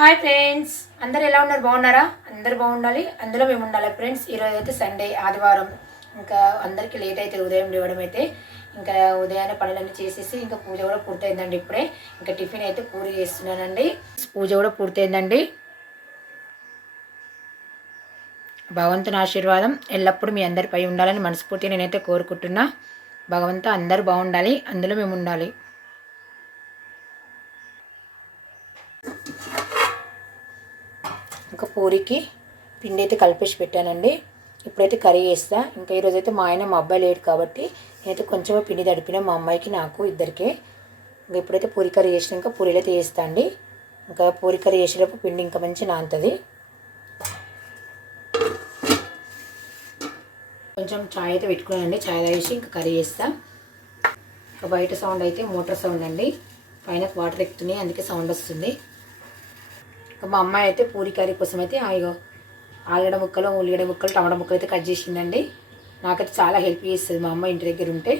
Hi friends, అందరు ఎలా ఉన్నారు? బాగున్నారా? అందరు బాగుండాలి, అందులో మేము ఉండాలి ఫ్రెండ్స్. ఈరోజు అయితే సండే, ఆదివారం. ఇంకా అందరికీ లేట్ అయితే ఉదయం లేవడం అయితే ఇంకా ఉదయాన్నే పనులన్నీ చేసేసి ఇంకా పూజ కూడా పూర్తయిందండి. ఇప్పుడే ఇంకా టిఫిన్ అయితే పూరి చేస్తున్నానండి. పూజ కూడా పూర్తయిందండి. భగవంతుని ఆశీర్వాదం ఎల్లప్పుడూ మీ అందరిపై ఉండాలని మనస్ఫూర్తిగా నేనైతే కోరుకుంటున్నా. భగవంతు అందరూ బాగుండాలి, అందులో మేము ఉండాలి. ఇంకా పూరికి పిండి అయితే కలిపేసి పెట్టానండి. ఇప్పుడైతే కర్రీ చేస్తా. ఇంకా ఈరోజైతే మా ఆయన మా అబ్బాయి లేడు కాబట్టి నేనైతే కొంచెమే పిండి తడిపిన, మా అమ్మాయికి నాకు ఇద్దరికే. ఇంకా ఇప్పుడైతే పూరి కర్రీ చేసినాక పూరీలు అయితే చేస్తా అండి. ఇంకా పూరి కర్రీ చేసేటప్పుడు పిండి ఇంకా మంచి నానుతుంది. కొంచెం చాయ్ అయితే పెట్టుకున్నానండి. చాయ్ తాగేసి ఇంకా కర్రీ చేస్తా. ఇంకా బయట సౌండ్ అయితే మోటార్ సౌండ్ అండి. పైన వాటర్ ఎక్కుతున్నాయి, అందుకే సౌండ్ వస్తుంది. మా అమ్మాయి అయితే పూరి కర్రీ కోసం అయితే ఆలుగడ్డ ముక్కలు, ఉల్లిగడ్డ ముక్కలు, టమాటా ముక్కలు అయితే కట్ చేసిందండి. నాకైతే చాలా హెల్ప్ చేస్తుంది మా అమ్మ ఇంటి దగ్గర ఉంటే.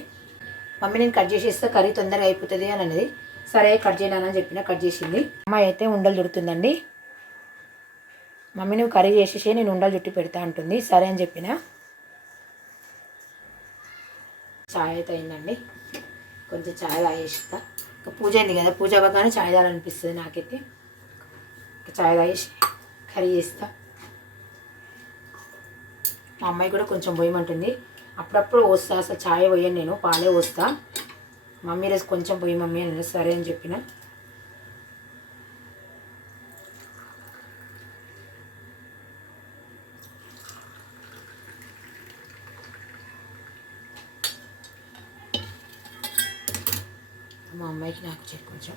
మమ్మీ నేను కట్ చేసేస్తే కర్రీ తొందరగా అయిపోతుంది అని అన్నది. సరే కట్ చేయనని చెప్పిన, కట్ చేసింది. అమ్మాయి అయితే ఉండలు చుడుతుందండి. మమ్మీ నువ్వు కర్రీ చేసేసి నేను ఉండలు చుట్టి పెడతా అంటుంది. సరే అని చెప్పిన. చాయ్ అయితే అయిందండి. కొంచెం చాయ్ తాగేస్తా. ఇంకా పూజ అయింది కదా, పూజ అవ్వగానే చాయ్ తాగాలనిపిస్తుంది నాకైతే. చాయ్ తాగేసి కర్రీ చేస్తా. మా అమ్మాయి కూడా కొంచెం పోయమంటుంది. అప్పుడప్పుడు పోస్తా, అసలు చాయ్ పోయాను నేను, పాలే పోస్తా. మమ్మీ రోజు కొంచెం పోయి మమ్మీ అని సరే అని చెప్పిన. మా అమ్మాయికి నాకు కొంచెం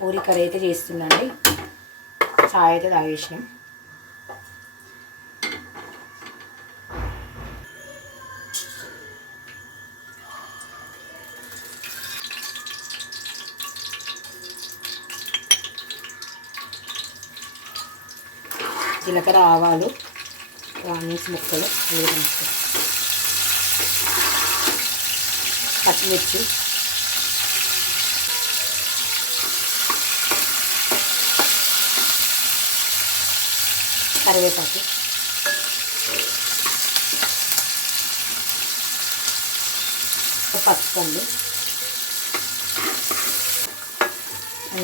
పూరి కర్రీ అయితే చేస్తున్నాండి. చాయ్ అయితే తాగేసినాం. జీలకర్ర, ఆవాలు, ఆనియన్స్ ముక్కలు, పచ్చిమిర్చి, కరివేపాకు, పసుపండి.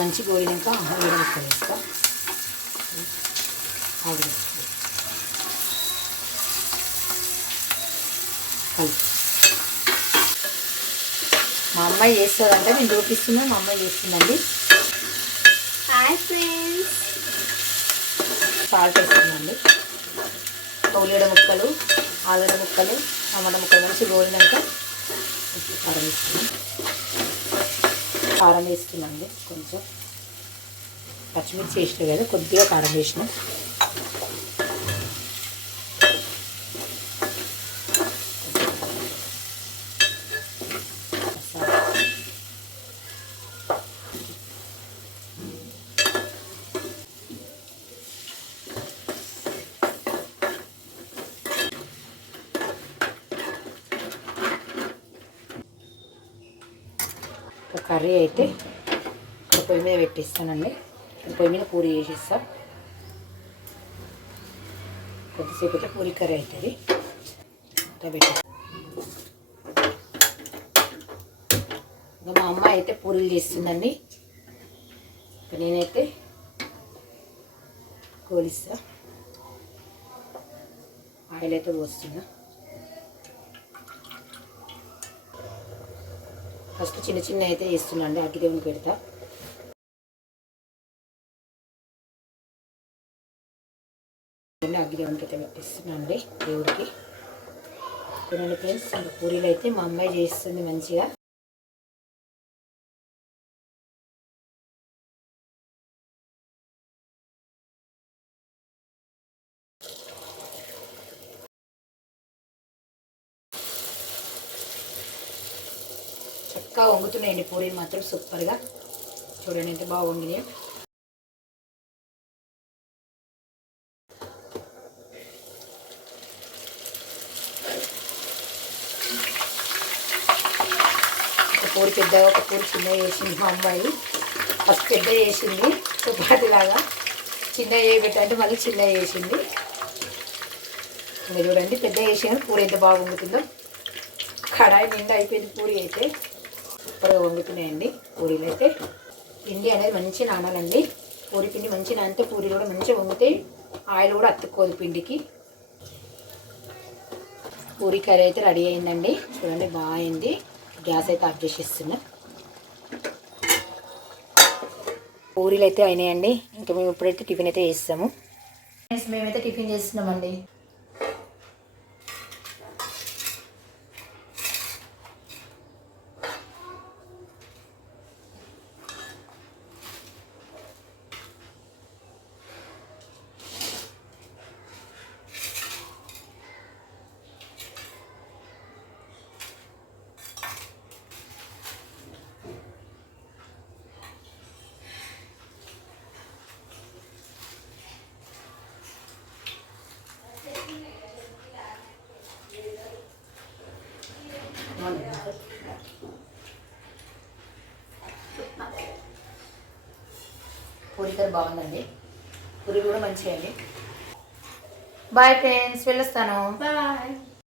మంచి గోలినాక ఆలుగడ్డ ముక్కలు వేస్తా. మా అమ్మాయి చేస్తుందంటే నేను చూపిస్తున్నా, మా అమ్మాయి చేస్తుందండి. హాయ్ ఫ్రెండ్స్, సాల్ట్ వేస్తుందండి. ఉల్లిగడ్డ ముక్కలు, ఆలుగడ్డ ముక్కలు, టమాటా ముక్కలు మంచి గోలినాక కారం వేస్తున్నాం. కారం వేస్తున్నాండి. కొంచెం పచ్చిమిర్చి వేసిన కదా, కొద్దిగా కారం వేసిన. కర్రీ అయితే పొయ్యి మీద పెట్టిస్తానండి. పొయ్యి మీద పూరి చేసేస్తా. కొద్దిసేపు అయితే పూరి కర్రీ అవుతుంది. ఇంకా మా అమ్మ అయితే పూరీలు చేస్తుందండి. నేనైతే కోలిస్తా. ఆయిల్ అయితే పోస్తున్నా. ఫస్ట్ చిన్న చిన్న అయితే చేస్తున్నా అండి. అగ్గిదేవుని పెడతా. అగ్గిదేవునికి అయితే పెట్టిస్తున్నా అండి, దేవుడికి. చూడండి ఫ్రెండ్స్, పూరీలు అయితే మా అమ్మాయి చేస్తుంది మంచిగా. చక్కగా వంగుతున్నాయండి పూరీలు మాత్రం సూపర్గా. చూడండి ఎంత బాగా వంగినాయో. పూరి పెద్దగా, ఒక పూరి చిన్నగా వేసింది మా అమ్మాయి. ఫస్ట్ పెద్ద చేసింది చపాతీలాగా, చిన్న పెట్టంటే మళ్ళీ చిన్న చేసింది. ఇంకా చూడండి పెద్ద చేసిన పూరి ఎంత బాగా వంగుతుందో. కడాయి నిండా అయిపోయింది పూరి అయితే. సూపర్గా వంగుతున్నాయండి పూరీలు అయితే. పిండి అనేది మంచి నానాలండి. పూరి పిండి మంచి నానితే పూరీలు కూడా మంచిగా వంగుతాయి. ఆయిల్ కూడా అతుక్కోదు పిండికి. పూరి కర్రీ అయితే రెడీ అయిందండి. చూడండి బాగా అయింది. గ్యాస్ అయితే ఆఫ్ చేసేస్తున్నా. పూరీలు అయితే అయినాయండి. ఇంకా మేము ఇప్పుడైతే టిఫిన్ అయితే చేస్తాము. మేమైతే టిఫిన్ చేస్తున్నామండి. పూరి కర్రీ బాగుందండి. పూరి కూడా మంచిగా అండి. బాయ్ ఫ్రెండ్స్, వెళ్ళొస్తాను. బాయ్.